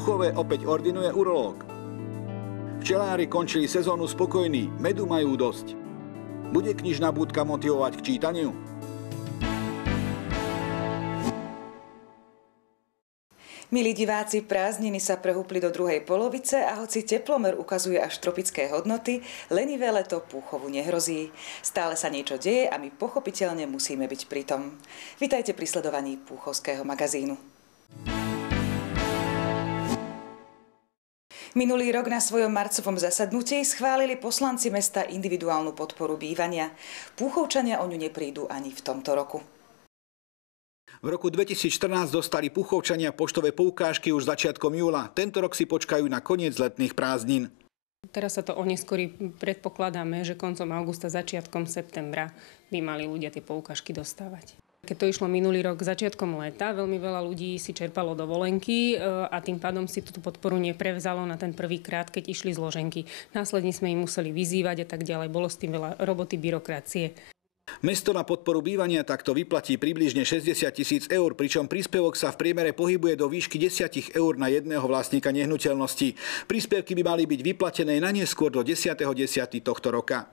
Púchove opäť ordinuje urológ. Včelári končili sezónu spokojní, medu majú dosť. Bude knižná budka motivovať k čítaniu? Milí diváci, prázdniny sa prehúpli do druhej polovice a hoci teplomer ukazuje až tropické hodnoty, lenivé leto Púchovu nehrozí. Stále sa niečo deje a my pochopiteľne musíme byť pritom. Vitajte pri sledovaní Púchovského magazínu. Minulý rok na svojom marcovom zasadnutí schválili poslanci mesta individuálnu podporu bývania. Púchovčania o ňu neprídu ani v tomto roku. V roku 2014 dostali Púchovčania poštové poukážky už začiatkom júla. Tento rok si počkajú na koniec letných prázdnin. Teraz sa to oneskorí, predpokladáme, že koncom augusta, začiatkom septembra by mali ľudia tie poukážky dostávať. Keď to išlo minulý rok začiatkom leta, veľmi veľa ľudí si čerpalo dovolenky a tým pádom si túto podporu neprevzalo na ten prvý krát, keď išli zloženky. Následne sme im museli vyzývať a tak ďalej. Bolo s tým veľa roboty, byrokracie. Mesto na podporu bývania takto vyplatí približne 60 000 eur, pričom príspevok sa v priemere pohybuje do výšky 10 eur na jedného vlastníka nehnuteľnosti. Príspevky by mali byť vyplatené na neskôr do 10.10. tohto roka.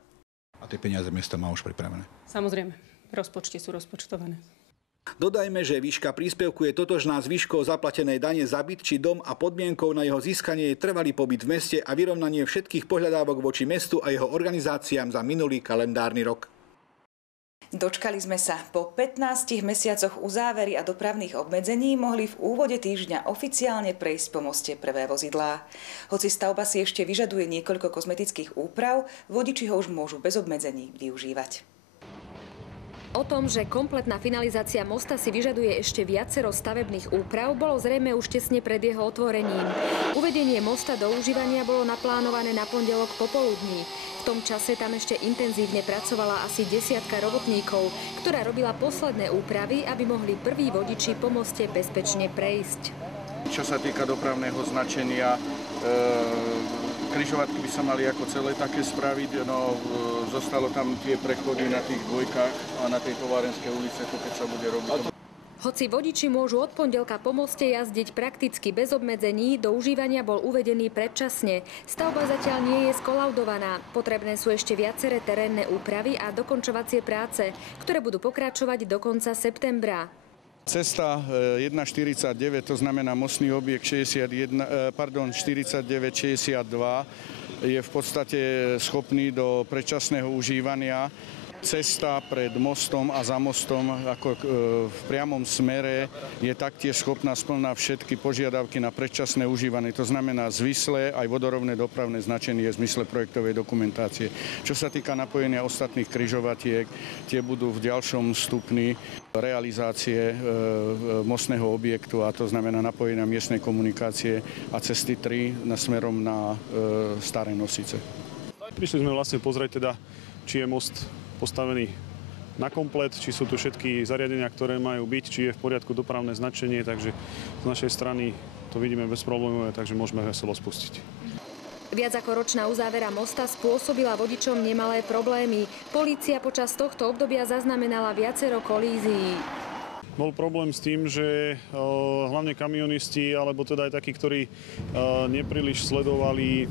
A tie peniaze mesto má už pripravené? Samozrejme, rozpočty sú rozpočtované. Dodajme, že výška príspevku je totožná s výškou zaplatenej dane za byt či dom a podmienkou na jeho získanie je trvalý pobyt v meste a vyrovnanie všetkých pohľadávok voči mestu a jeho organizáciám za minulý kalendárny rok. Dočkali sme sa. Po 15 mesiacoch uzávery a dopravných obmedzení mohli v úvode týždňa oficiálne prejsť po moste prvé vozidlá. Hoci stavba si ešte vyžaduje niekoľko kozmetických úprav, vodiči ho už môžu bez obmedzení využívať. O tom, že kompletná finalizácia mosta si vyžaduje ešte viacero stavebných úprav, bolo zrejme už tesne pred jeho otvorením. Uvedenie mosta do užívania bolo naplánované na pondelok popoludní. V tom čase tam ešte intenzívne pracovala asi 10 robotníkov, ktorá robila posledné úpravy, aby mohli prví vodiči po moste bezpečne prejsť. Čo sa týka dopravného značenia, križovatky by sa mali ako celé také spraviť, no zostalo tam tie prechody na tých dvojkách a na tej Továrenskej ulice, to keď sa bude robiť. Hoci vodiči môžu od pondelka po moste jazdiť prakticky bez obmedzení, do užívania bol uvedený predčasne. Stavba zatiaľ nie je skolaudovaná. Potrebné sú ešte viaceré terénne úpravy a dokončovacie práce, ktoré budú pokračovať do konca septembra. Cesta 1,49, to znamená mostný objekt 49,62 je v podstate schopný do predčasného užívania. Cesta pred mostom a za mostom ako v priamom smere je taktiež schopná splňať všetky požiadavky na predčasné užívanie. To znamená zvislé aj vodorovné dopravné značenie v zmysle projektovej dokumentácie. Čo sa týka napojenia ostatných križovatiek, tie budú v ďalšom stupni realizácie mostného objektu, a to znamená napojenia miestnej komunikácie a cesty 3 smerom na Staré Nosice. Prišli sme vlastne pozrieť teda, či je most postavený na komplet, či sú tu všetky zariadenia, ktoré majú byť, či je v poriadku dopravné značenie, takže z našej strany to vidíme bez problémov, takže môžeme veselo spustiť. Viac ako ročná uzávera mosta spôsobila vodičom nemalé problémy. Polícia počas tohto obdobia zaznamenala viacero kolízií. Bol problém s tým, že hlavne kamionisti, alebo teda aj takí, ktorí nepríliš sledovali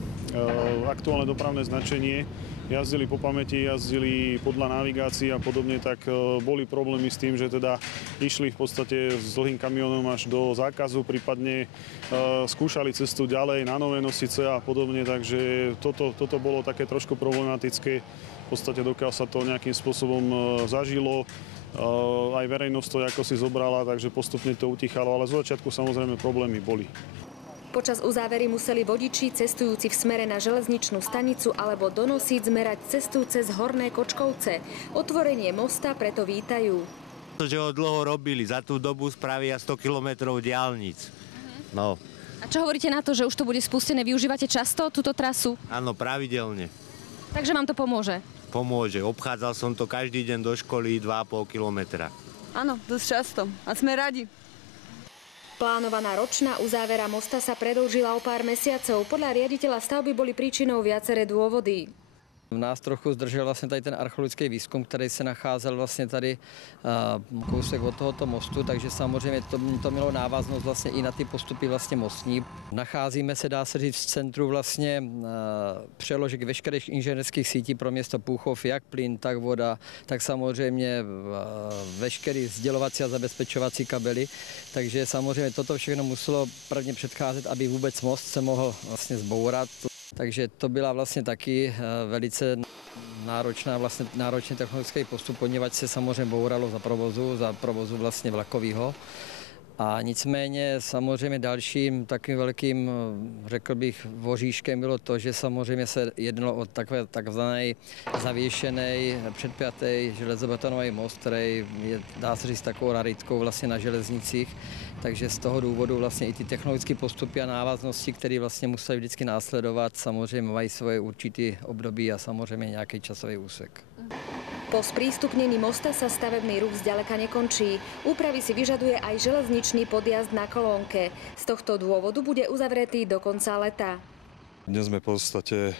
aktuálne dopravné značenie, jazdili po pamäti, jazdili podľa navigácií a podobne, tak boli problémy s tým, že teda išli v podstate s dlhým kamionom až do zákazu, prípadne skúšali cestu ďalej na Nové Nosice a podobne, takže toto bolo také trošku problematické. V podstate dokiaľ sa to nejakým spôsobom zažilo, aj verejnosť to ako si zobrala, takže postupne to utichalo, ale z začiatku samozrejme problémy boli. Počas uzávery museli vodiči cestujúci v smere na železničnú stanicu alebo do Nosíc zmerať cestu cez Horné Kočkovce. Otvorenie mosta preto vítajú. Že ho dlho robili, za tú dobu spravia 100 kilometrov diaľnic. No. A čo hovoríte na to, že už to bude spustené? Využívate často túto trasu? Áno, pravidelne. Takže vám to pomôže? Pomôže. Obchádzal som to každý deň do školy 2,5 kilometra. Áno, dosť často. A sme radi. Plánovaná ročná uzávera mosta sa predĺžila o pár mesiacov. Podľa riaditeľa stavby boli príčinou viaceré dôvody. Nás trochu zdržel vlastně tady ten archeologický výzkum, který se nacházel vlastně tady kousek od tohoto mostu, takže samozřejmě to mělo návaznost vlastně i na ty postupy vlastně mostní. Nacházíme se, dá se říct, v centru vlastně přeložek veškerých inženýrských sítí pro město Púchov, jak plyn, tak voda, tak samozřejmě veškerý sdělovací a zabezpečovací kabely. Takže samozřejmě toto všechno muselo prvně předcházet, aby vůbec most se mohl vlastně zbourat. Takže to byla vlastně taky velice náročný technologický postup, poněvadž se samozřejmě bouralo za provozu vlastně vlakového. A nicméně samozřejmě dalším takovým velkým, řekl bych, voříškem bylo to, že samozřejmě se jednalo o takzvaný zavěšený, předpjatý železobetonový most, který je, dá se říct, takovou raritkou vlastně na železnicích. Takže z toho důvodu vlastně i ty technologické postupy a návaznosti, které vlastně museli vždycky následovat, samozřejmě mají svoje určitý období a samozřejmě nějaký časový úsek. Po sprístupnení mosta sa stavebný ruch zďaleka nekončí. Úpravy si vyžaduje aj železničný podjazd na Kolónke. Z tohto dôvodu bude uzavretý do konca leta. Dnes sme v podstate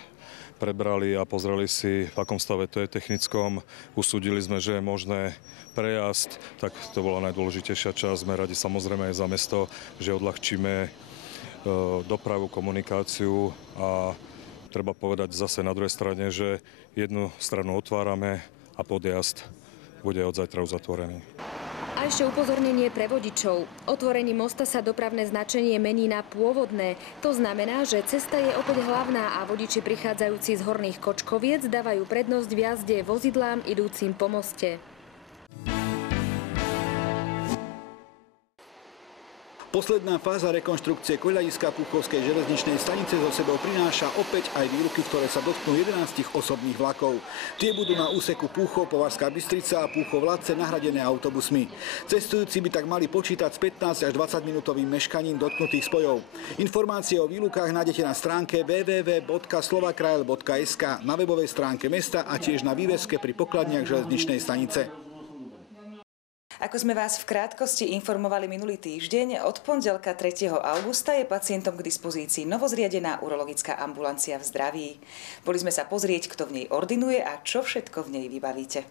prebrali a pozreli si, v akom stave to je technickom. Usúdili sme, že je možné prejazd, tak to bola najdôležitejšia časť. Sme radi samozrejme aj za mesto, že odľahčíme dopravu, komunikáciu a treba povedať zase na druhej strane, že jednu stranu otvárame a podjazd bude od zajtra uzatvorený. A ešte upozornenie pre vodičov. Otvorením mosta sa dopravné značenie mení na pôvodné. To znamená, že cesta je opäť hlavná a vodiči prichádzajúci z Horných Kočkoviec dávajú prednosť v jazde vozidlám idúcim po moste. Posledná fáza rekonštrukcie koľajiska Púchovskej železničnej stanice so sebou prináša opäť aj výluky, ktoré sa dotknú 11 osobných vlakov. Tie budú na úseku Púchov, Považská Bystrica a Púchov-Hladce nahradené autobusmi. Cestujúci by tak mali počítať s 15 až 20 minútovým meškaním dotknutých spojov. Informácie o výlukách nájdete na stránke www.slovakrail.sk, na webovej stránke mesta a tiež na výveske pri pokladniach železničnej stanice. Ako sme vás v krátkosti informovali minulý týždeň, od pondelka 3. augusta je pacientom k dispozícii novozriadená urologická ambulancia v Zdraví. Boli sme sa pozrieť, kto v nej ordinuje a čo všetko v nej vybavíte.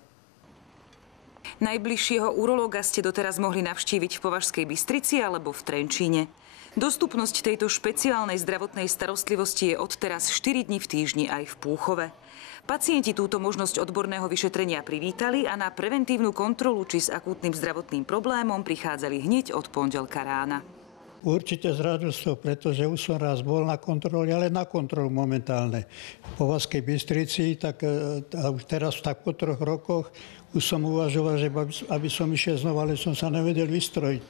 Najbližšieho urológa ste doteraz mohli navštíviť v Považskej Bystrici alebo v Trenčíne. Dostupnosť tejto špeciálnej zdravotnej starostlivosti je odteraz 4 dni v týždni aj v Púchove. Pacienti túto možnosť odborného vyšetrenia privítali a na preventívnu kontrolu či s akútnym zdravotným problémom prichádzali hneď od pondelka rána. Určite s radosťou, pretože už som raz bol na kontrole, ale na kontrolu momentálne. V Považskej Bystrici, tak už teraz tak po 3 rokoch už som uvažoval, že aby som išiel znova, ale som sa nevedel vystrojiť.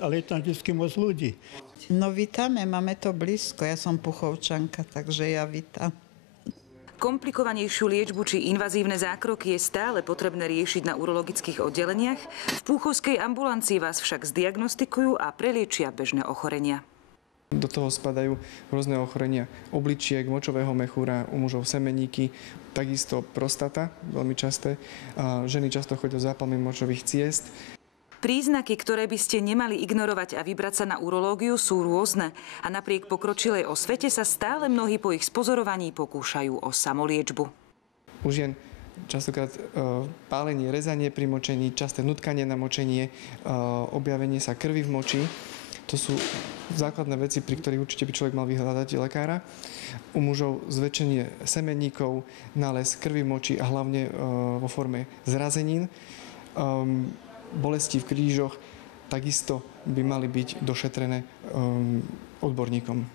Ale je tam vždy moc ľudí. No vítame, máme to blízko. Ja som Puchovčanka, takže ja vítam. Komplikovanejšiu liečbu či invazívne zákroky je stále potrebné riešiť na urologických oddeleniach. V Púchovskej ambulancii vás však zdiagnostikujú a preliečia bežné ochorenia. Do toho spadajú rôzne ochorenia obličiek, močového mechúra, u mužov semeníky, takisto prostata, veľmi časté. Ženy často chodia s zápalmi močových ciest. Príznaky, ktoré by ste nemali ignorovať a vybrať sa na urológiu, sú rôzne. A napriek pokročilej osvete sa stále mnohí po ich spozorovaní pokúšajú o samoliečbu. U žien častokrát pálenie, rezanie pri močení, časté nutkanie na močenie, objavenie sa krvi v moči. To sú základné veci, pri ktorých určite by človek mal vyhľadať lekára. U mužov zväčšenie semenníkov, nález krvi v moči a hlavne vo forme zrazenín. Bolesti v krížoch takisto by mali byť došetrené odborníkom.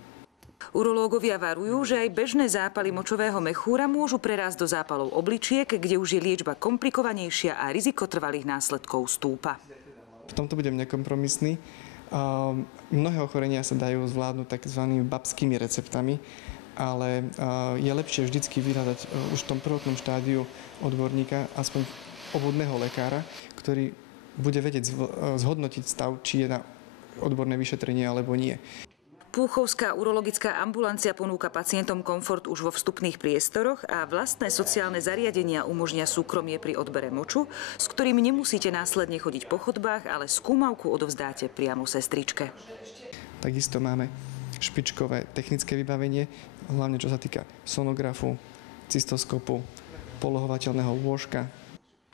Urológovia varujú, že aj bežné zápaly močového mechúra môžu prerásť do zápalov obličiek, kde už je liečba komplikovanejšia a riziko trvalých následkov stúpa. V tomto budem nekompromisný. Mnohé ochorenia sa dajú zvládnuť tzv. Babskými receptami, ale je lepšie vždycky vyhľadať už v tom prvotnom štádiu odborníka, aspoň obvodného lekára, ktorý bude vedieť zhodnotiť stav, či je na odborné vyšetrenie alebo nie. Púchovská urologická ambulancia ponúka pacientom komfort už vo vstupných priestoroch a vlastné sociálne zariadenia umožnia súkromie pri odbere moču, s ktorým nemusíte následne chodiť po chodbách, ale skúmavku odovzdáte priamo sestričke. Takisto máme špičkové technické vybavenie, hlavne čo sa týka sonografu, cystoskopu, polohovateľného lôžka.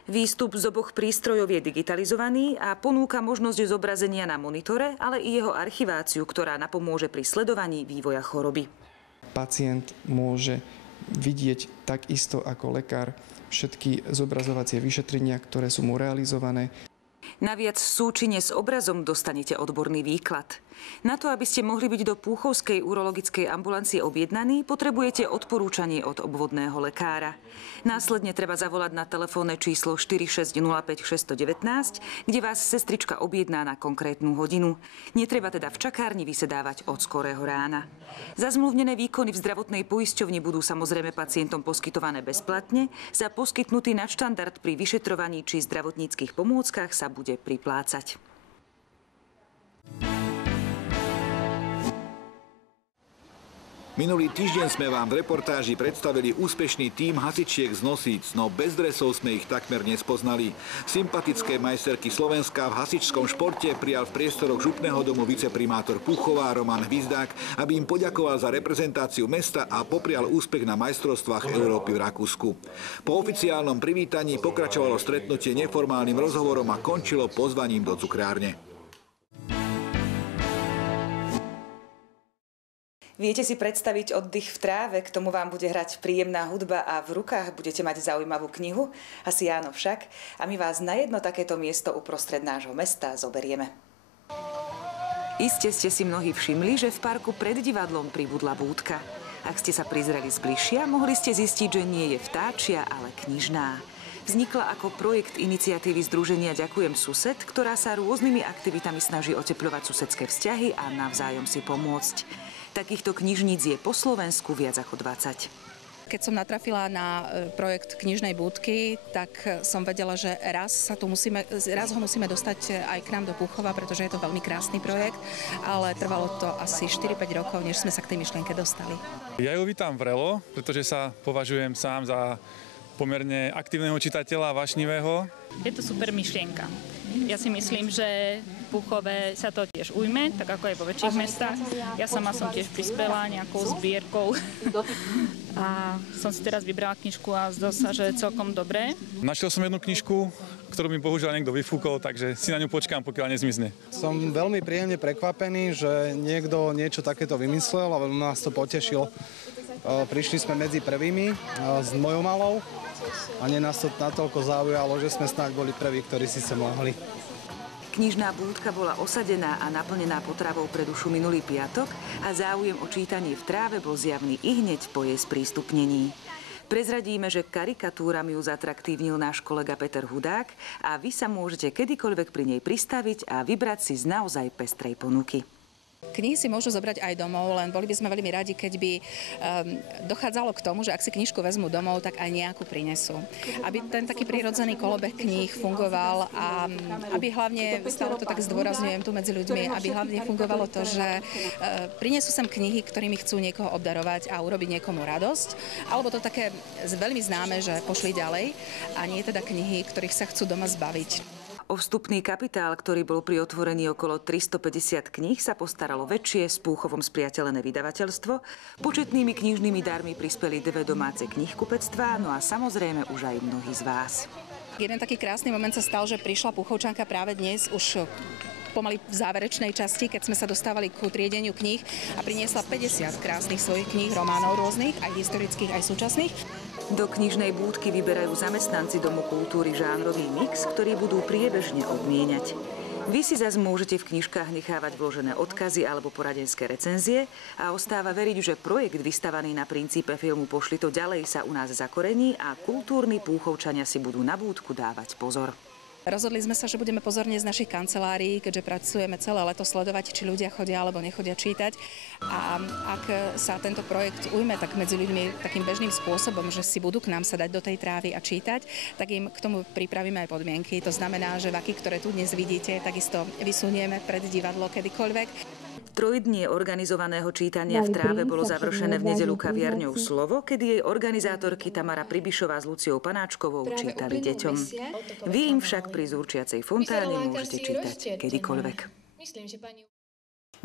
Výstup z oboch prístrojov je digitalizovaný a ponúka možnosť zobrazenia na monitore, ale i jeho archiváciu, ktorá napomôže pri sledovaní vývoja choroby. Pacient môže vidieť takisto ako lekár všetky zobrazovacie vyšetrenia, ktoré sú mu realizované. Naviac súčine s obrazom dostanete odborný výklad. Na to, aby ste mohli byť do Púchovskej urologickej ambulancie objednaní, potrebujete odporúčanie od obvodného lekára. Následne treba zavolať na telefónne číslo 4605 619, kde vás sestrička objedná na konkrétnu hodinu. Netreba teda v čakárni vysedávať od skorého rána. Zazmluvnené výkony v zdravotnej poisťovni budú samozrejme pacientom poskytované bezplatne. Za poskytnutý nadštandard pri vyšetrovaní či zdravotníckych pomôckach sa bude priplácať. Minulý týždeň sme vám v reportáži predstavili úspešný tím hasičiek z Nosíc, no bez dresov sme ich takmer nespoznali. Sympatické majsterky Slovenska v hasičskom športe prijal v priestoroch župného domu viceprimátor Púchova Roman Hvizdák, aby im poďakoval za reprezentáciu mesta a poprial úspech na majstrovstvách Európy v Rakúsku. Po oficiálnom privítaní pokračovalo stretnutie neformálnym rozhovorom a končilo pozvaním do cukrárne. Viete si predstaviť oddych v tráve, k tomu vám bude hrať príjemná hudba a v rukách budete mať zaujímavú knihu? Asi áno však. A my vás na jedno takéto miesto uprostred nášho mesta zoberieme. Iste ste si mnohí všimli, že v parku pred divadlom pribudla búdka. Ak ste sa prizreli zbližšia, mohli ste zistiť, že nie je vtáčia, ale knižná. Vznikla ako projekt iniciatívy združenia Ďakujem sused, ktorá sa rôznymi aktivitami snaží otepľovať susedské vzťahy a navzájom si pomôcť. Takýchto knižníc je po Slovensku viac ako 20. Keď som natrafila na projekt knižnej búdky, tak som vedela, že raz ho musíme dostať aj k nám do Púchova, pretože je to veľmi krásny projekt, ale trvalo to asi 4-5 rokov, než sme sa k tej myšlienke dostali. Ja ju vítam vrelo, pretože sa považujem sám za pomerne aktívneho čitateľa, vášnivého. Je to super myšlienka. Ja si myslím, že v Púchove sa to tiež ujme, tak ako aj vo väčších mestách. Ja sama som tiež prispela nejakou zbierkou a som si teraz vybrala knižku a zdá sa, že je celkom dobré. Našiel som jednu knižku, ktorú mi bohužiaľ niekto vyfúkol, takže si na ňu počkám, pokiaľ nezmizne. Som veľmi príjemne prekvapený, že niekto niečo takéto vymyslel a veľmi nás to potešilo. Prišli sme medzi prvými s mojou malou a nás to natoľko zaujalo, že sme snáď boli prví, ktorí si sa mohli. Knižná búdka bola osadená a naplnená potravou pre dušu minulý piatok a záujem o čítanie v tráve bol zjavný ihneď po jej sprístupnení. Prezradíme, že karikatúrami ju zatraktívnil náš kolega Peter Hudák a vy sa môžete kedykoľvek pri nej pristaviť a vybrať si z naozaj pestrej ponuky. Knihy si môžu zobrať aj domov, len boli by sme veľmi radi, keď by dochádzalo k tomu, že ak si knižku vezmú domov, tak aj nejakú prinesú. Aby ten taký prirodzený kolobeh kníh fungoval a aby hlavne, stále to tak zdôrazňujem tu medzi ľuďmi, aby hlavne fungovalo to, že prinesú sem knihy, ktorými chcú niekoho obdarovať a urobiť niekomu radosť, alebo to také veľmi známe, že pošli ďalej a nie teda knihy, ktorých sa chcú doma zbaviť. O vstupný kapitál, ktorý bol pri otvorení okolo 350 kníh, sa postaralo väčšie s Púchovom spriateľené vydavateľstvo. Početnými knižnými darmi prispeli 2 domáce knihkupectvá, no a samozrejme už aj mnohí z vás. Jeden taký krásny moment sa stal, že prišla Púchovčanka práve dnes, už pomaly v záverečnej časti, keď sme sa dostávali ku triedeniu kníh a priniesla 50 krásnych svojich kníh, románov rôznych, aj historických, aj súčasných. Do knižnej búdky vyberajú zamestnanci Domu kultúry žánrový mix, ktorý budú priebežne odmieniať. Vy si zas môžete v knižkách nechávať vložené odkazy alebo poradenské recenzie a ostáva veriť, že projekt vystavaný na princípe filmu Pošli to ďalej sa u nás zakorení a kultúrni Púchovčania si budú na búdku dávať pozor. Rozhodli sme sa, že budeme pozorne z našich kancelárií, keďže pracujeme celé leto, sledovať, či ľudia chodia alebo nechodia čítať. A ak sa tento projekt ujme tak medzi ľuďmi takým bežným spôsobom, že si budú k nám sadať do tej trávy a čítať, tak im k tomu pripravíme aj podmienky. To znamená, že vaky, ktoré tu dnes vidíte, takisto vysunieme pred divadlo kedykoľvek. 3 dní organizovaného čítania v tráve bolo završené v nedeľu kaviarňou Slovo, kedy jej organizátorky Tamara Pribišová s Luciou Panáčkovou čítali deťom. Vy im však pri zúrčiacej fontáne môžete čítať kedykoľvek.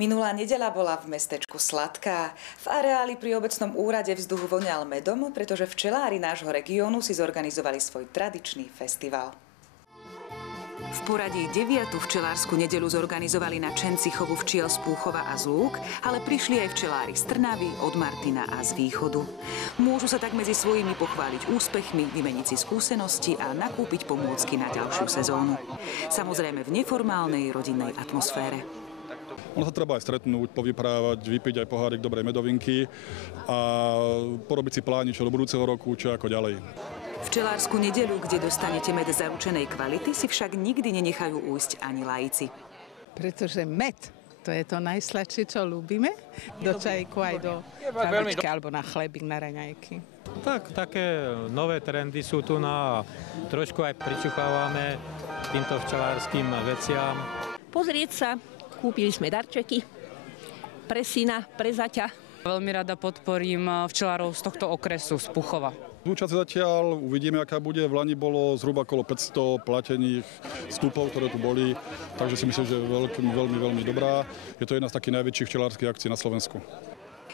Minulá nedeľa bola v mestečku sladká. V areáli pri obecnom úrade vzduch voňal medom, pretože včelári nášho regiónu si zorganizovali svoj tradičný festival. V poradí 9. včelársku nedeľu zorganizovali nadšenci chovu včiel z Púchova a z Lúk, ale prišli aj včelári z Trnavy, od Martina a z Východu. Môžu sa tak medzi svojimi pochváliť úspechmi, vymeniť si skúsenosti a nakúpiť pomôcky na ďalšiu sezónu. Samozrejme v neformálnej rodinnej atmosfére. Ono sa treba aj stretnúť, povyprávať, vypiť aj pohárik dobrej medovinky a porobiť si plány čo do budúceho roku, čo ako ďalej. Včelársku nedeľu, kde dostanete med zaručenej kvality, si však nikdy nenechajú újsť ani laici. Pretože med, to je to najsladšie, čo ľúbime. Do čajku aj do kavičky alebo na chlebík, na raňajky. Tak, také nové trendy sú tu a trošku aj pričuchávame týmto včelárským veciam. Pozrieť sa, kúpili sme darčeky pre syna, pre zaťa. Veľmi rada podporím včelárov z tohto okresu, z Púchova. Zúčasť zatiaľ, uvidíme, aká bude. V Lani bolo zhruba okolo 500 platených vstupov, ktoré tu boli, takže si myslím, že je veľmi dobrá. Je to jedna z takých najväčších včelárskych akcií na Slovensku.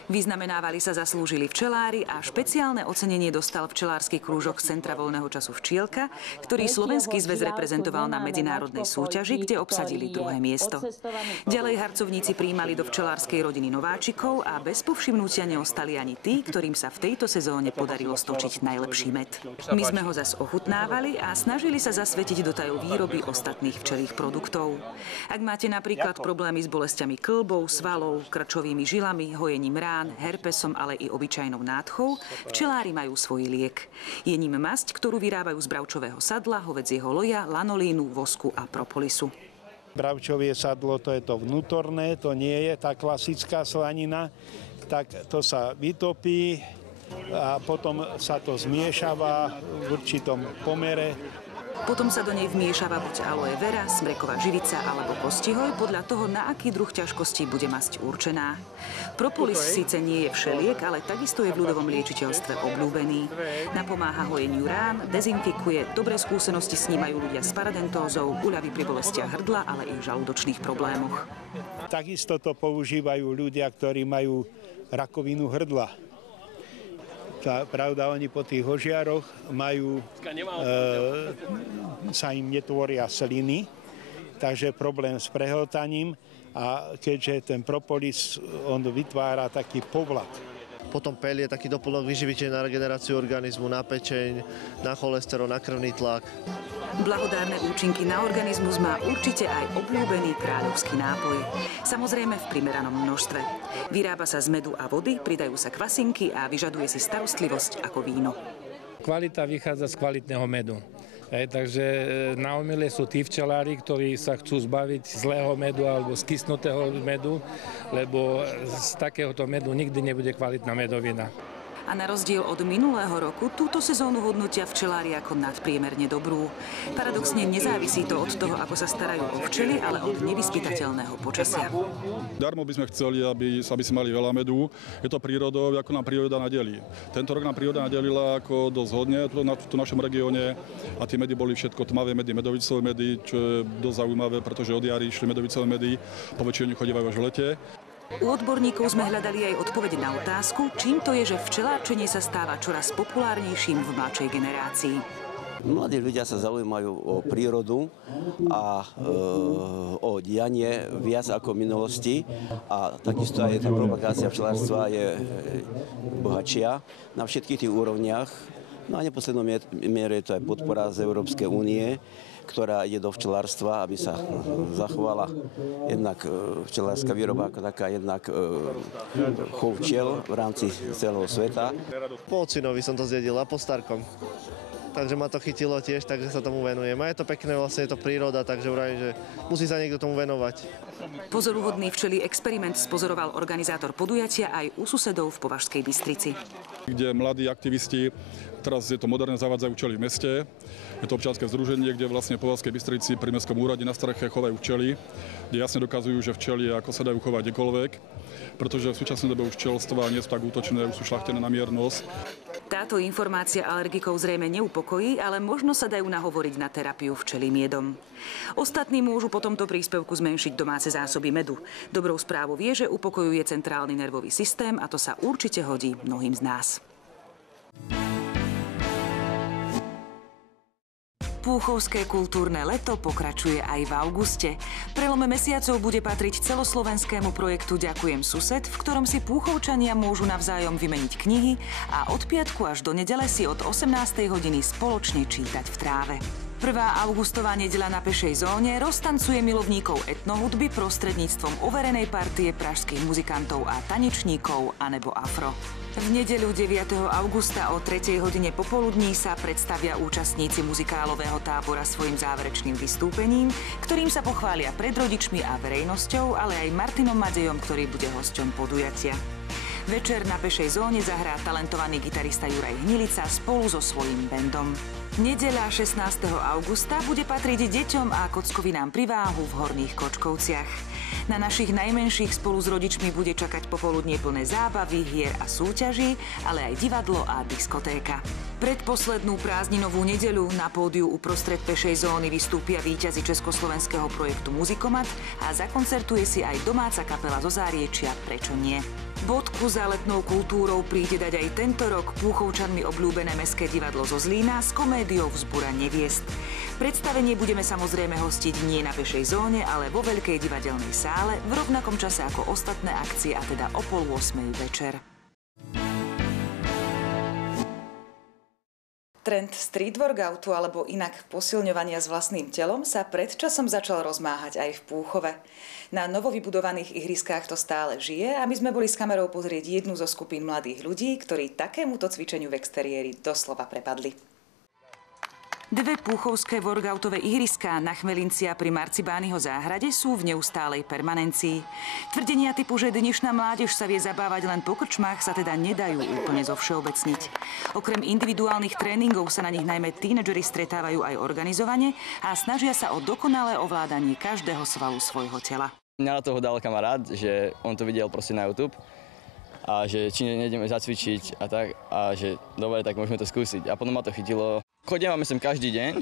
Vyznamenávali sa zaslúžili včelári a špeciálne ocenenie dostal včelársky krúžok Centra voľného času Včielka, ktorý Slovenský zväz reprezentoval na medzinárodnej súťaži, kde obsadili 2. miesto. Ďalej harcovníci prijímali do včelárskej rodiny nováčikov a bez povšimnutia neostali ani tí, ktorým sa v tejto sezóne podarilo stočiť najlepší med. My sme ho zas ochutnávali a snažili sa zasvetiť do tajov výroby ostatných včelých produktov. Ak máte napríklad problémy s bolestiami kĺbov, svalov, krčovými žilami, hojením rán, herpesom, ale i obyčajnou nádchou, včelári majú svoj liek. Je ním masť, ktorú vyrábajú z bravčového sadla, hovädzieho loja, lanolínu, vosku a propolisu. Bravčovie sadlo, to je to vnútorné, to nie je tá klasická slanina, tak to sa vytopí a potom sa to zmiešava v určitom pomere. Potom sa do nej vmiešava buď aloe vera, smreková živica alebo postihoj podľa toho, na aký druh ťažkosti bude masť určená. Propolis síce nie je všeliek, ale takisto je v ľudovom liečiteľstve obľúbený. Napomáha hojeniu rán, dezinfikuje, dobré skúsenosti s ním majú ľudia s paradentózou, uľaví pri bolestiach hrdla, ale i žalúdočných problémoch. Takisto to používajú ľudia, ktorí majú rakovinu hrdla. Pravda, oni po tých hožiaroch majú, sa im netvoria sliny, takže problém s prehltaním a keďže ten propolis, on vytvára taký povlak. Potom peľ je taký doplnok vyživiteľ na regeneráciu organizmu, na pečeň, na cholesterol, na krvný tlak. Blahodárne účinky na organizmus má určite aj obľúbený kráľovský nápoj. Samozrejme v primeranom množstve. Vyrába sa z medu a vody, pridajú sa kvasinky a vyžaduje si starostlivosť ako víno. Kvalita vychádza z kvalitného medu. Takže na omyle sú tí včelári, ktorí sa chcú zbaviť zlého medu alebo skysnutého medu, lebo z takéhoto medu nikdy nebude kvalitná medovina. A na rozdiel od minulého roku, túto sezónu hodnotia včelári ako nadpriemerne dobrú. Paradoxne nezávisí to od toho, ako sa starajú o včely, ale od nevyspytateľného počasia. Darmo by sme chceli, aby si mali veľa medu. Je to prírodou, ako nám príroda nadelí. Tento rok nám príroda nadelila ako dosť hodne v našom regióne a tie medy boli všetko tmavé medy, medovicové medy, čo je dosť zaujímavé, pretože od jary išli medovicové medy, po väčšine chodívajú až v lete. U odborníkov sme hľadali aj odpoveď na otázku, čím to je, že včelárčenie sa stáva čoraz populárnejším v mladšej generácii. Mladí ľudia sa zaujímajú o prírodu a o dianie viac ako v minulosti a takisto aj tá propagácia včelárstva je bohatšia na všetkých tých úrovniach. No a v neposlednom miere je to aj podpora z Európskej únie, ktorá ide do včelárstva, aby sa zachovala jednak včelárska výroba ako taká, jednak chov včiel v rámci celého sveta. Po ocinovi som to zjedil a po starkom. Takže ma to chytilo tiež, takže sa tomu venujem. A je to pekné, vlastne je to príroda, takže vravím, že musí sa niekto tomu venovať. Pozoruhodný včelí experiment spozoroval organizátor podujatia aj u susedov v Považskej Bystrici. Kde mladí aktivisti, teraz je to moderné, zavádzajú včely v meste. Je to občianske združenie, kde vlastne v Považskej Bystrici pri mestskom úrade na streche chovajú včely, kde jasne dokazujú, že včely ako sa dajú chovať kdekoľvek, pretože v súčasnej dobe už včelstva nie sú tak útočné, už sú šľachtené na miernosť. Táto informácia alergikov zrejme neupokojí, ale možno sa dajú nahovoriť na terapiu včelím jedom. Ostatní môžu po tomto príspevku zmenšiť domáce zásoby medu. Dobrou správou je, že upokojuje centrálny nervový systém a to sa určite hodí mnohým z nás. Púchovské kultúrne leto pokračuje aj v auguste. Prelome mesiacov bude patriť celoslovenskému projektu Ďakujem sused, v ktorom si Púchovčania môžu navzájom vymeniť knihy a od piatku až do nedele si od 18. hodiny spoločne čítať v tráve. Prvá augustová nedeľa na pešej zóne roztancuje milovníkov etnohudby prostredníctvom overenej partie pražských muzikantov a tanečníkov Anebo Afro. V nedeľu 9. augusta o 3. hodine popoludní sa predstavia účastníci muzikálového tábora svojim záverečným vystúpením, ktorým sa pochvália pred rodičmi a verejnosťou, ale aj Martinom Madejom, ktorý bude hosťom podujatia. Večer na pešej zóne zahrá talentovaný gitarista Juraj Hnilica spolu so svojím bandom. Nedeľa 16. augusta bude patriť deťom a kockovinám pri Váhu v Horných Kočkovciach. Na našich najmenších spolu s rodičmi bude čakať popoludnie plné zábavy, hier a súťaží, ale aj divadlo a diskotéka. Predposlednú prázdninovú nedeľu na pódiu uprostred pešej zóny vystúpia víťazi československého projektu Muzikomat a zakoncertuje si aj domáca kapela zo Záriečia Prečo nie. Bodku za letnou kultúrou príde dať aj tento rok Púchovčanmi obľúbené Mestské divadlo zo Zlína s komédiou Vzbura neviest. Predstavenie budeme samozrejme hostiť nie na pešej zóne, ale vo veľkej divadelnej sále v rovnakom čase ako ostatné akcie, a teda o 7:30 večer. Trend street workoutu alebo inak posilňovania s vlastným telom sa predčasom začal rozmáhať aj v Púchove. Na novovybudovaných ihriskách to stále žije a my sme boli s kamerou pozrieť jednu zo skupín mladých ľudí, ktorí takémuto cvičeniu v exteriéri doslova prepadli. Dve púchovské workoutové ihriská na Chmelinci a pri Marcibányho záhrade sú v neustálej permanencii. Tvrdenia typu, že dnešná mládež sa vie zabávať len po krčmách, sa teda nedajú úplne zovšeobecniť. Okrem individuálnych tréningov sa na nich najmä tínedžeri stretávajú aj organizovane a snažia sa o dokonalé ovládanie každého svalu svojho tela. Mňa na toho dal kamarát, že on to videl proste na YouTube a že či nejdeme zacvičiť a tak, a že dobre, tak môžeme to skúsiť. A potom ma to chytilo. Chodívame sem každý deň,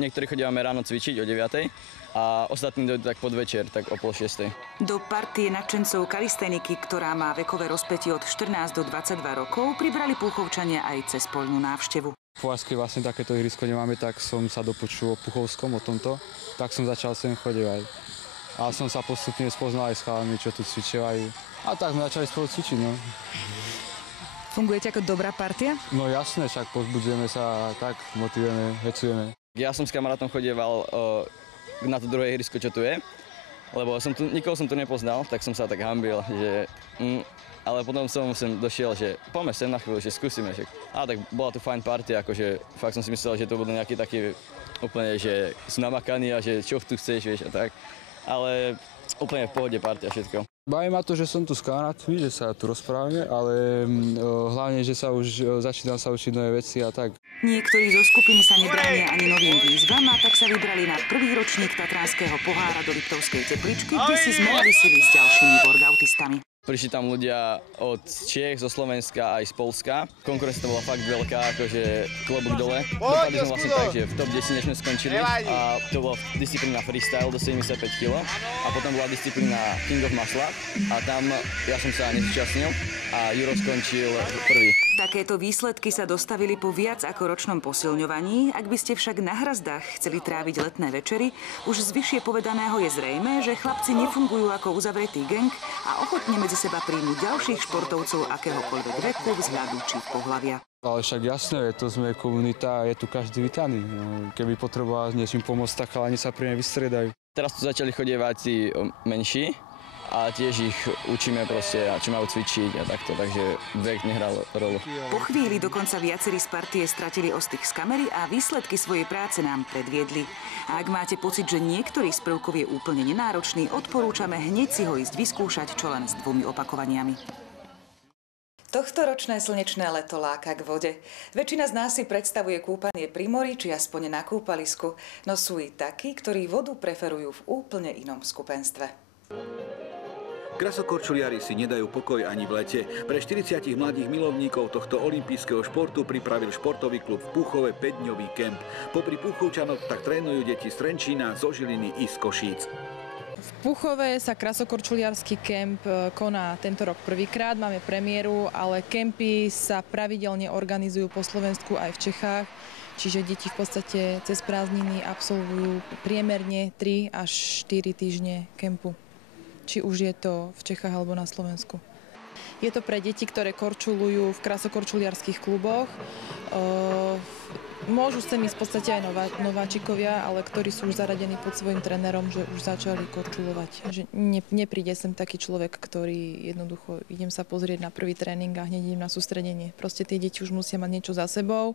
niektorí chodívame ráno cvičiť o 9:00 a ostatní dojdú tak podvečer, tak o 5:30. Do partie nadšencov kalisteniky, ktorá má vekové rozpätie od 14 do 22 rokov, pribrali Púchovčania aj cez poľnú návštevu. V Považskej vlastne takéto ihrisko nemáme, tak som sa dopočul o Púchovskom, o tomto, tak som začal sem chodievať. A som sa postupne spoznal aj s chalami, čo tu cvičievajú. A tak sme začali spolu cvičiť, no. Fungujete ako dobrá partia? No jasné, však povzbudzujeme sa, tak motivujeme, hecujeme. Ja som s kamarátom chodieval na to druhé ihrisko, čo tu je, lebo nikoho som tu nepoznal, tak som sa tak hanbil, že... ale potom som sem došiel, že poďme sem na chvíľu, že skúsime. Že... A tak bola tu fajn partia, akože fakt som si myslel, že to budú nejaký taký úplne, že sú namakaní a že čo tu chceš, vieš, a tak. Ale úplne v pohode partia všetko. Baví ma to, že som tu s kamarátmi, že sa tu rozprávame, ale hlavne, že sa už začínam sa učiť nové veci a tak. Niektorí zo skupiny sa nebránia ani novým výzvam a tak sa vybrali na prvý ročník Tatranského pohára do Liptovskej Tepličky, kde si zmerali sily s ďalšími workoutistami. Prišli tam ľudia od Čiech, zo Slovenska aj z Poľska. Konkurencia bola fakt veľká, akože klobúk dole. Dopadli sme vlastne tak, že v top 10 než sme skončili a to bola disciplína freestyle do 75 kg a potom bola disciplína King of Muscle a tam ja som sa nezúčastnil a Juro skončil prvý. Takéto výsledky sa dostavili po viac ako ročnom posilňovaní. Ak by ste však na Hrazdách chceli tráviť letné večery, už z vyššie povedaného je zrejmé, že chlapci nefungujú ako uzavretý gang a ochotne medzi seba príjmu ďalších športovcov akéhokoľvek veku, vzhľadu či pohlavia. Ale však jasné, to sme komunita, je tu každý vítaný. Keby potreboval s niečím pomôcť, tak chalani sa pri nej vystriedajú. Teraz tu začali chodievať tí menší a tiež ich učíme proste, čo majú cvičiť a takto, takže vek nehral rolu. Po chvíli dokonca viacerí z partie stratili ostych z kamery a výsledky svojej práce nám predviedli. A ak máte pocit, že niektorý z prvkov je úplne nenáročný, odporúčame hneď si ho ísť vyskúšať, čo len s 2 opakovaniami. Tohtoročné slnečné leto láka k vode. Väčšina z nás si predstavuje kúpanie pri mori či aspoň na kúpalisku, no sú i takí, ktorí vodu preferujú v úplne inom skupenstve. Krasokorčuliari si nedajú pokoj ani v lete. Pre 40 mladých milovníkov tohto olympijského športu pripravil športový klub v Púchove 5-dňový kemp. Popri Púchovčanoch tak trénujú deti z Trenčína, zo Žiliny i z Košíc. V Púchove sa krasokorčuliarsky kemp koná tento rok prvýkrát, máme premiéru, ale kempy sa pravidelne organizujú po Slovensku aj v Čechách, čiže deti v podstate cez prázdniny absolvujú priemerne 3 až 4 týždne kempu, či už je to v Čechách alebo na Slovensku. Je to pre deti, ktoré korčulujú v krasokorčuliarských kluboch. Môžu sem ísť v podstate aj nováčikovia, ale ktorí sú už zaradení pod svojim trénerom, že už začali korčulovať. Že nepríde sem taký človek, ktorý jednoducho idem sa pozrieť na prvý tréning a hneď idem na sústredenie. Proste tie deti už musia mať niečo za sebou,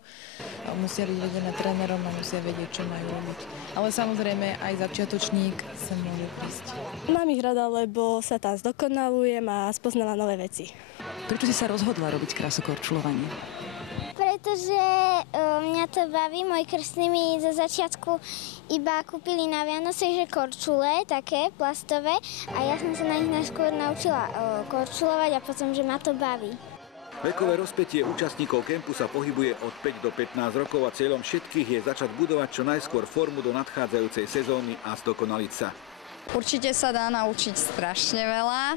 musia byť vedené trénerom a musia vedieť, čo majú robiť. Ale samozrejme aj začiatočník sem môže prísť. Mám ich rada, lebo sa tam zdokonalujem a spoznala nové veci. Prečo si sa rozhodla robiť krasokorčulovanie? Pretože mňa to baví. Moji krstní mi zo začiatku iba kúpili na Vianoce, že korčule, také plastové. A ja som sa na nich najskôr naučila korčulovať a potom, že ma to baví. Vekové rozpätie účastníkov kempu sa pohybuje od 5 do 15 rokov a cieľom všetkých je začať budovať čo najskôr formu do nadchádzajúcej sezóny a zdokonaliť sa. Určite sa dá naučiť strašne veľa,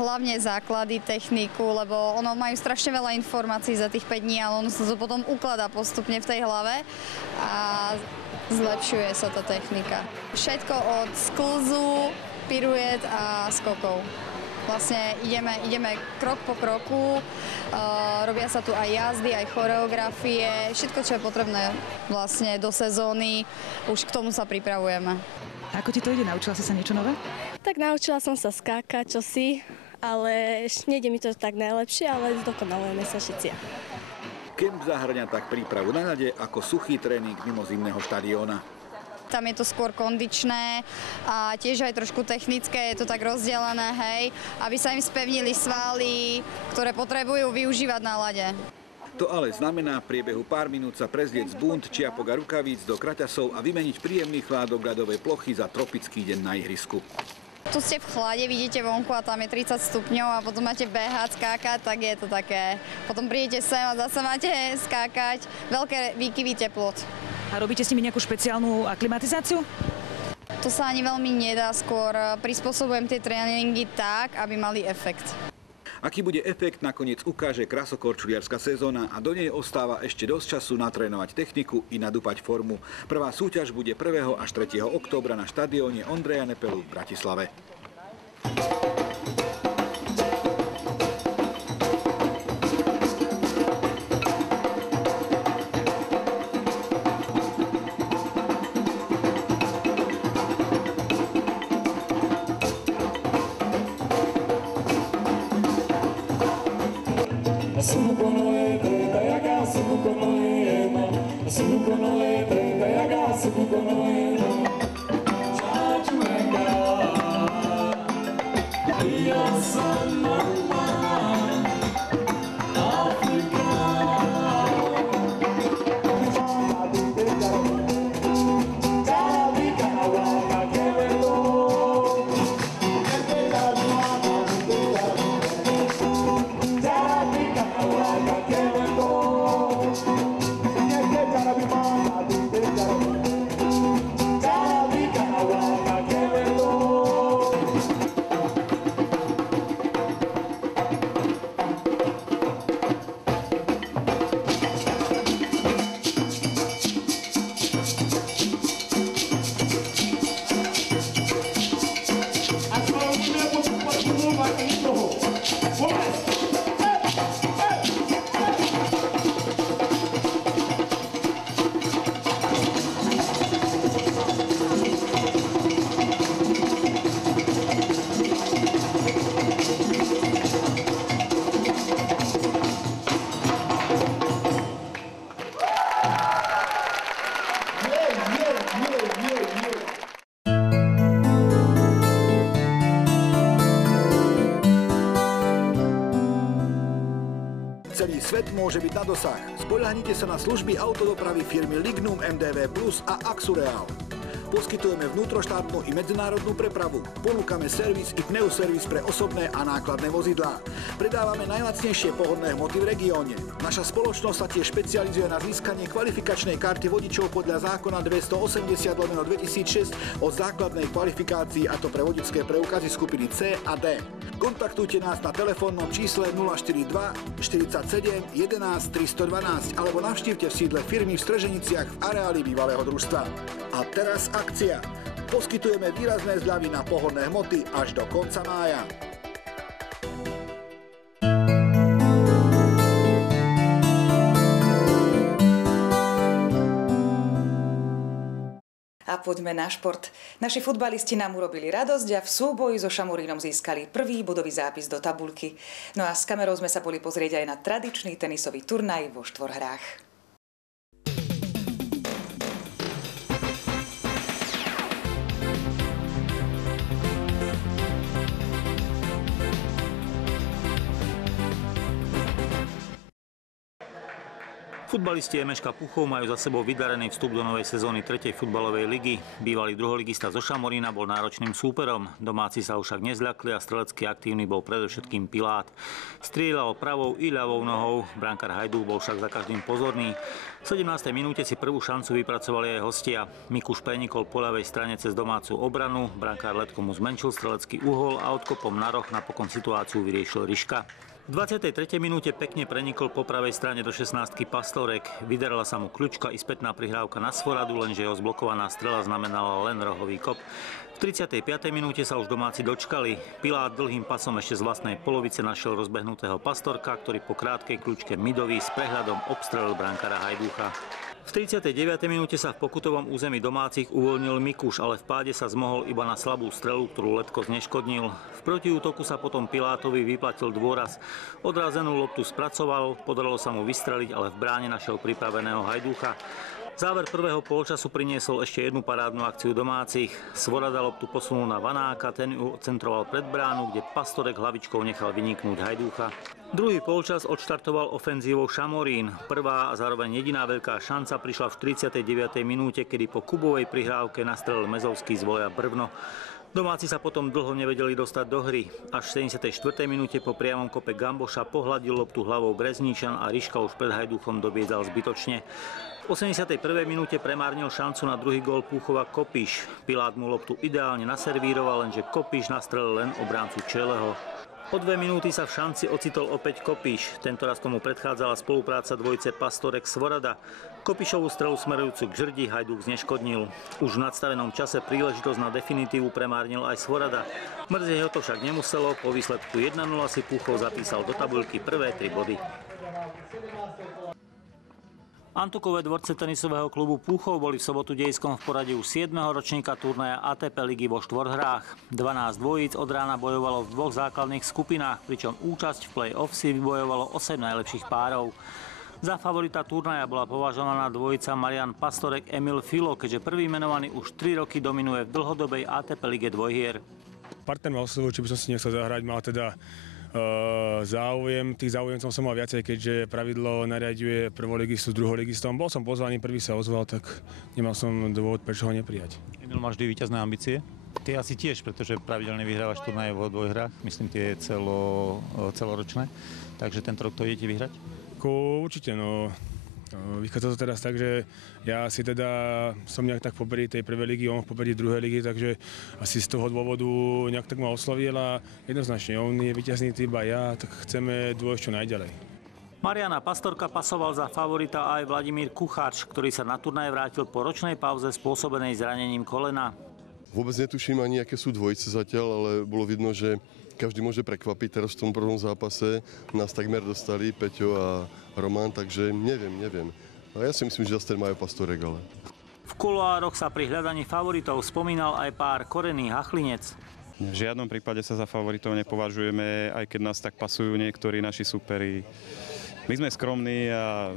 hlavne základy, techniku, lebo ono majú strašne veľa informácií za tých 5 dní, ale ono sa to potom ukladá postupne v tej hlave a zlepšuje sa tá technika. Všetko od sklzu, piruet a skokov. Vlastne ideme krok po kroku, robia sa tu aj jazdy, aj choreografie, všetko, čo je potrebné vlastne do sezóny, už k tomu sa pripravujeme. Ako ti to ide? Naučila si sa niečo nové? Tak naučila som sa skákať čosi, ale nejde mi to tak najlepšie, ale zdokonalujeme sa všetci. Kemp zahŕňa tak prípravu na ľade ako suchý tréning mimo zimného štadióna. Tam je to skôr kondičné a tiež aj trošku technické, je to tak rozdelené, hej, aby sa im spevnili svaly, ktoré potrebujú využívať na ľade. To ale znamená v priebehu pár minút sa prezlieť z bund, čiapok a rukavíc do kraťasov a vymeniť príjemný chládok ľadovej plochy za tropický deň na ihrisku. Tu ste v chlade, vidíte vonku a tam je 30 stupňov a potom máte behať, skákať, tak je to také. Potom prídete sem a zase máte skákať, veľké výkyvy teplot. A robíte s nimi nejakú špeciálnu aklimatizáciu? To sa ani veľmi nedá, skôr prispôsobujem tie tréningy tak, aby mali efekt. Aký bude efekt, nakoniec ukáže krasokorčuliarska sezóna a do nej ostáva ešte dosť času natrénovať techniku i nadúpať formu. Prvá súťaž bude 1. až 3. októbra na štadióne Ondreja Nepelu v Bratislave. Celý svet môže byť na dosah. Spoľahnite sa na služby autodopravy firmy Lignum MDV Plus a Axureal. Poskytujeme vnútroštátnu i medzinárodnú prepravu. Ponúkame servis i pneuservis pre osobné a nákladné vozidlá. Predávame najlacnejšie pohodné hmoty v regióne. Naša spoločnosť sa tiež špecializuje na získanie kvalifikačnej karty vodičov podľa zákona 280/2006 o základnej kvalifikácii, a to pre vodičské preukazy skupiny C a D. Kontaktujte nás na telefónnom čísle 042 47 11 312 alebo navštívte v sídle firmy v Strženiciach v areáli bývalého družstva. A teraz akcia. Poskytujeme výrazné zľavy na pohodné hmoty až do konca mája. A poďme na šport. Naši futbalisti nám urobili radosť a v súboji so Šamorínom získali prvý bodový zápis do tabuľky. No a s kamerou sme sa boli pozrieť aj na tradičný tenisový turnaj vo štvorhrách. Futbalisti MŠK Puchov majú za sebou vydarený vstup do novej sezóny 3. futbalovej ligy. Bývalý druholigista zo Šamorína bol náročným súperom. Domáci sa však nezľakli a strelecky aktívny bol predovšetkým Pilát. Strieľal pravou i ľavou nohou, brankár Hajdúk bol však za každým pozorný. V 17. minúte si prvú šancu vypracovali aj hostia. Mikuš prenikol po ľavej strane cez domácu obranu, brankár Letko mu zmenšil strelecký uhol a odkopom na roh napokon situáciu vyriešil Ryška. V 23. minúte pekne prenikol po pravej strane do 16. Pastorek. Vydarila sa mu kľučka i spätná prihrávka na Svoradu, lenže jeho zblokovaná strela znamenala len rohový kop. V 35. minúte sa už domáci dočkali. Pilát dlhým pasom ešte z vlastnej polovice našiel rozbehnutého Pastorka, ktorý po krátkej kľučke Midovi s prehľadom obstrelil brankára Hajdúcha. V 39. minúte sa v pokutovom území domácich uvoľnil Mikuš, ale v páde sa zmohol iba na slabú strelu, ktorú Letko zneškodnil. V protiútoku sa potom Pilátovi vyplatil dôraz. Odrazenú loptu spracoval, podarilo sa mu vystreliť, ale v bráne našiel pripraveného Hajdúcha. Záver prvého polčasu priniesol ešte jednu parádnu akciu domácich. Svorada loptu posunul na Vanáka, ten ju centroval pred bránu, kde Pastorek hlavičkou nechal vyniknúť Hajdúcha. Druhý polčas odštartoval ofenzívou Šamorín. Prvá a zároveň jediná veľká šanca prišla v 39. minúte, kedy po Kubovej prihrávke nastrelil Mezovský z voleja Brvno. Domáci sa potom dlho nevedeli dostať do hry. Až v 74. minúte po priamom kope Gamboša pohľadil loptu hlavou Brezníčan a Ryška už pred Hajdúchom dobiedzal zbytočne. V 81. minúte premárnil šancu na druhý gól Púchova Kopiš. Pilát mu loptu ideálne naservíroval, lenže Kopiš nastrelil len obráncu Čeleho. O 2 minúty sa v šanci ocitol opäť Kopiš. Tentoraz tomu predchádzala spolupráca dvojice Pastorek-Svorada. Kopišovú strelu smerujúcu k žrdi Hajdúk zneškodnil. Už v nadstavenom čase príležitosť na definitívu premárnil aj Svorada. Mrzieť ho to však nemuselo, po výsledku 1-0 si Púchov zapísal do tabuľky prvé 3 body. Antukové dvorce tenisového klubu Púchov boli v sobotu dejskom v poradí už 7. ročníka turnaja ATP ligy vo štvorhrách. 12 dvojíc od rána bojovalo v dvoch základných skupinách, pričom účasť v play-off si vybojovalo 8 najlepších párov. Za favorita turnaja bola považovaná dvojica Marian Pastorek Emil Filo, keďže prvý menovaný už 3 roky dominuje v dlhodobej ATP lige dvojhier. Partner ma oslovil, či by som si nechcel zahrať, mal teda záujem. Tých záujemcov som mal viacej, keďže pravidlo nariaďuje prvoligistu s druholigistom. Bol som pozvaný, prvý sa ozval, tak nemal som dôvod, prečo ho neprijať. Emil, máš vždy víťazné ambície? Ty asi tiež, pretože pravidelne vyhrávaš turnaje vo dvojhrách, myslím tie celoročné. Takže tento rok to idete vyhrať? Určite, no. Vychádza to teraz tak, že ja si teda som nejak tak v popredí tej prvej ligy, on v popredí druhej ligy, takže asi z toho dôvodu nejak tak ma oslovil a jednoznačne on je víťazný typ a ja, tak chceme dôjsť čo najďalej. Mariana Pastorka pasoval za favorita aj Vladimír Kucháč, ktorý sa na turnaj vrátil po ročnej pauze spôsobenej zranením kolena. Vôbec netuším ani, aké sú dvojice zatiaľ, ale bolo vidno, že každý môže prekvapiť. Teraz v tom prvom zápase nás takmer dostali Peťo a Roman, takže neviem. A ja si myslím, že zase ten majú Pastorek, ale... V kuloároch sa pri hľadaní favoritov spomínal aj pár Korený Hachlinec. V žiadnom prípade sa za favoritov nepovažujeme, aj keď nás tak pasujú niektorí naši superi. My sme skromní a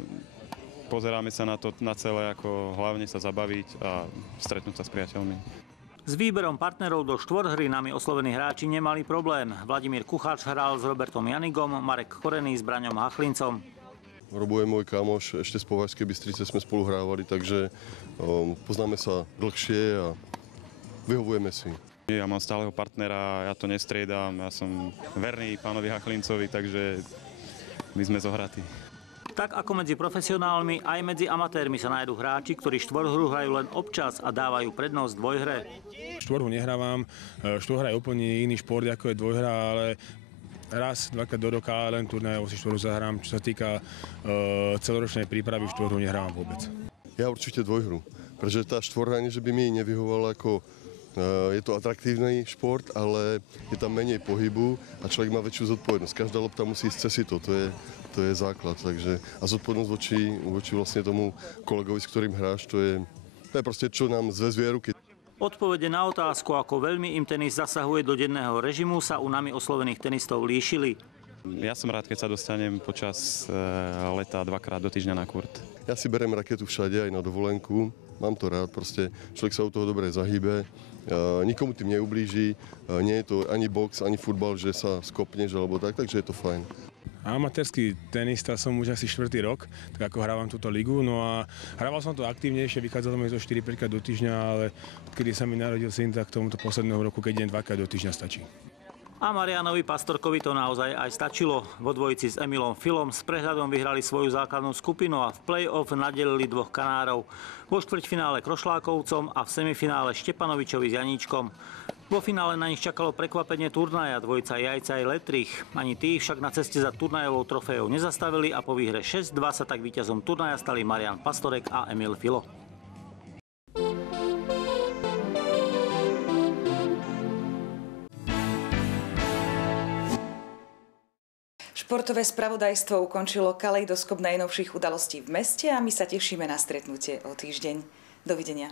pozeráme sa na to na celé, ako hlavne sa zabaviť a stretnúť sa s priateľmi. S výberom partnerov do štvorhry nami oslovení hráči nemali problém. Vladimír Kucháč hral s Robertom Janigom, Marek Korený s Braňom Hachlincom. Robo je môj kamoš, ešte z Považskej Bystrice sme spolu hrávali, takže poznáme sa dlhšie a vyhovujeme si. Ja mám stáleho partnera, ja to nestriedam, ja som verný pánovi Hachlincovi, takže my sme zohratí. Tak ako medzi profesionálmi, aj medzi amatérmi sa nájdu hráči, ktorí štvorhru hrajú len občas a dávajú prednosť dvojhre. Štvorhru nehrávam, štvorhra je úplne iný šport, ako je dvojhra, ale raz, dvakrát do roka len turnajov si štvorhru zahrám. Čo sa týka celoročnej prípravy, štvorhru nehrávam vôbec. Ja určite dvojhru, pretože tá štvorhra, že by mi nevyhovovala ako je to atraktívny šport, ale je tam menej pohybu a človek má väčšiu zodpovednosť. Každá lopta musí ísť cez sito, to je základ. Takže, a zodpovednosť voči vlastne tomu kolegovi, s ktorým hráš, to je proste, čo nám zväzuje ruky. Odpovede na otázku, ako veľmi im tenis zasahuje do denného režimu, sa u nami oslovených tenistov líšili. Ja som rád, keď sa dostanem počas leta 2-krát do týždňa na kurt. Ja si berem raketu všade, aj na dovolenku. Mám to rád, proste človek sa u toho dobre zahýbe, nikomu tým neublíži, nie je to ani box, ani futbal, že sa skopneš alebo tak, takže je to fajn. Amatérsky tenista som už asi 4. rok, tak ako hrávam túto ligu, no a hrával som to aktívnejšie, vychádzalo mi to 4-5 krát do týždňa, ale kedy sa mi narodil syn, tak tomuto posledného roku, keď idem 2-krát do týždňa, stačí. A Marianovi Pastorkovi to naozaj aj stačilo. Vo dvojici s Emilom Filom s prehľadom vyhrali svoju základnú skupinu a v play-off nadelili 2 Kanárov. Vo štvrťfinále Krošlákovcom a v semifinále Štepanovičovi s Janíčkom. Vo finále na nich čakalo prekvapenie turnaja dvojica Jajca aj Letrich. Ani tí však na ceste za turnajovou trofejou nezastavili a po výhre 6-2 sa tak víťazom turnaja stali Marian Pastorek a Emil Filo. Športové spravodajstvo ukončilo kaleidoskop najnovších udalostí v meste a my sa tešíme na stretnutie o týždeň. Dovidenia.